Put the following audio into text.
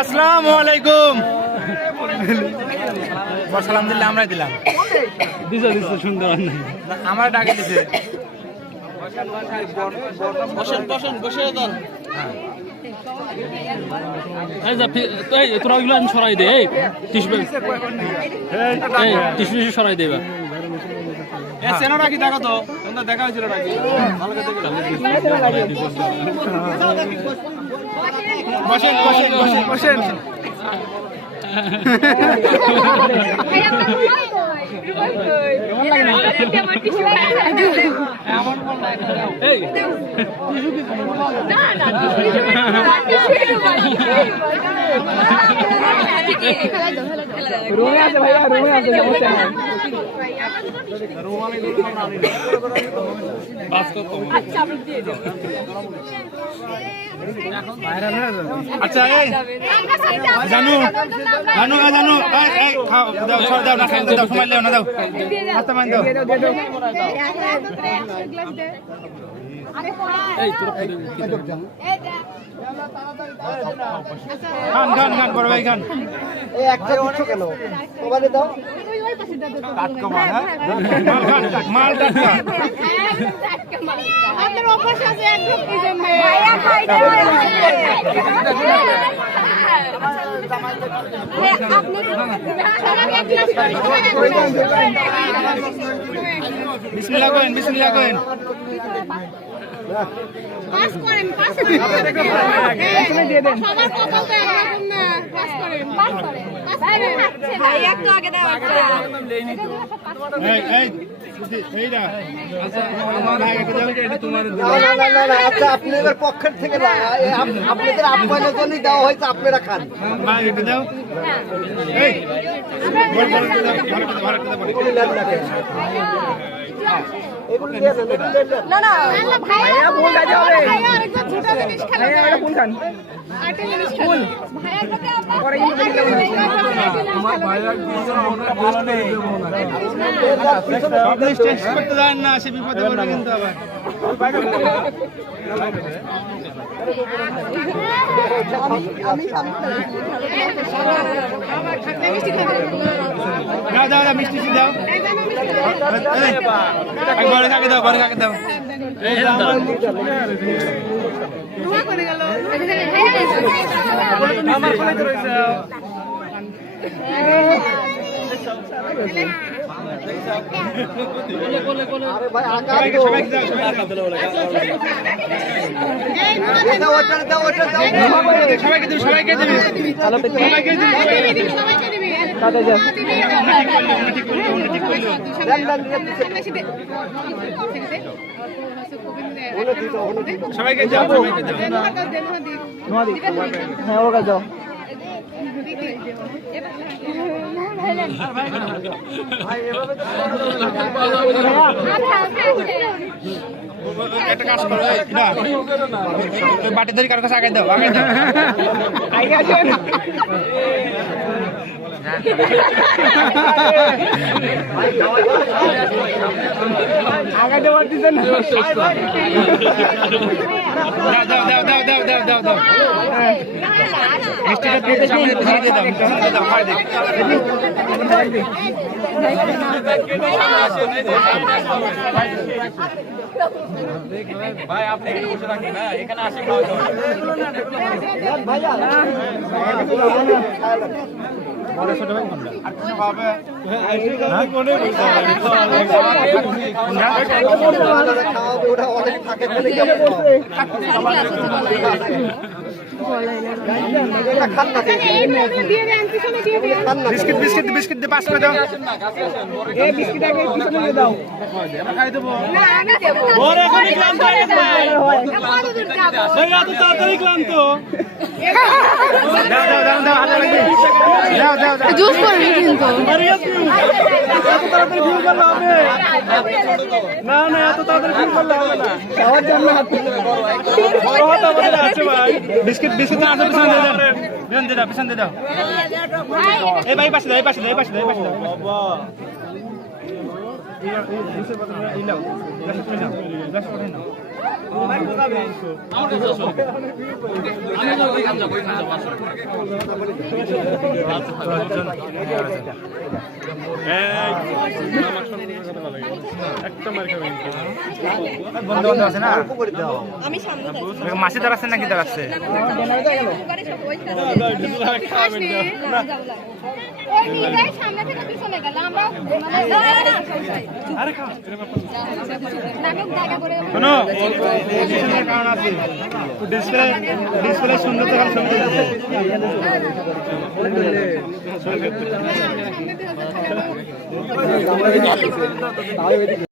আসসালামু আলাইকুম। সালাম দিলে আমরাই দিলাম। সুন্দর আমার ডাকে দিছে। তোরা ওইগুলো সরাই দে, টিস্যু সরাই দেবা। কি দেখো তো দেখা হয়েছিল নাকি? বসেন বসেন বসেন বসেন। রুমে আছে ভাইয়া, রুমে আছে, সমস্যা নাই। আচ্ছা জানু জানু জানু খাও দাও দাও না খাই দাও সময় লেও না দাও হাতে মান দাও খান খান খান বড় ভাই খান এই একটা উঠছো কেন মোবাইলে দাও টাটকা মাল মাল টাটকা আপনার অভ্যাস আছে একদম পিজন ভাইয়া খাইতে বিসমিল্লাহ করেন বিসমিল্লাহ করেন পাস করেন পাস দিয়ে দেন সবার কপাল তো এরকম না পাস করেন ভাই একটু আগে দাও আচ্ছা আপনাদের পক্ষের থেকে না আপনাদের আহ্বানের জন্যই দেওয়া হয়েছে আপনারা খান না না ভাইয়া ভুল কাজ হবে ভাইয়া আরেকটা ছোট জিনিস খেলা ভাইয়া এটা কোন খান আরেকটা জিনিস খেলা ভাইয়া লোকে পরে আমার ভাইয়া ভালো নেই আপনি টেস্ট করতে যান না সে বিপদে পড়বে কিন্তু আবার দাও দাও দাও মিষ্টি দাও একবার কাকে দাও কাকে দাও এই দাও ধোয়া করে গেল আমার কোলে তো রইছে আরে ভাই সবাইকে সবাইকে দাও সবাইকে দিবি সবাইকে দিবি সবাইকে দিবি সবাইকে দিবি কাটে যা সবাইকে দাও সবাইকে দাও হ্যাঁ ওকে দাও একটা কাজ করো বাটি ধরে কার কাছে আগে দাও আগে দাও আগে দেওয়ার দিছেন দাও দাও দাও দাও দাও দাও দাও মিষ্টিটা দিয়ে সামনে দিয়ে দাও দিয়ে দাও খাই দে ভাই আপনি এখানে বসে রাখেন না এখানে আসেন ভাইয়া বড় ছোট ভাই কোনটা আর কিছু হবে কোনে ওটা অনেক থাকে বলে বিস্কিট বিস্কিট বিস্কিট দিয়ে পাস করে দাও এই বিস্কিট আগে পিছনে দাও আমরা খাই দেবো না আমি দেব ওরে এখনই ক্লান্ত হয়ে গেছে ভাই এত তাড়াতাড়ি ক্লান্ত দাও দাও দাও দাও হাতে লাগবে দাও দাও দাও জুস করবি কিন্তু আরে এত তাড়াতাড়ি ফিল করলে হবে না না এত তাড়াতাড়ি ফিল করলে হবে না খাওয়ার জন্য বড় হাত আমাদের আছে ভাই বিস্কিট বিস্কিট না আছে পিছনে দাও পিছনে দাও এই ভাই পাশে দাও এই পাশে দাও এই পাশে দাও এই পাশে দাও বাবা এই জুসের পাতা এই নাও গ্লাস করে নাও গ্লাস করে নাও আমার কাছে আসো। আমি যাবো, ওইখানে যাবো, আসো। বন্ধু বন্ধু আছে না অল্প করে দাও আমি সামনে যাচ্ছি মাসি দাঁড়াচ্ছে নাকি দাঁড়াচ্ছে ওই নিজেই সামনে থেকে পিছনে গেল আমরা আরে খাও নাটক জায়গা করে শোনো পিছনের কারণ আছে ডিসপ্লে সুন্দর তো ছবি সামনে থেকে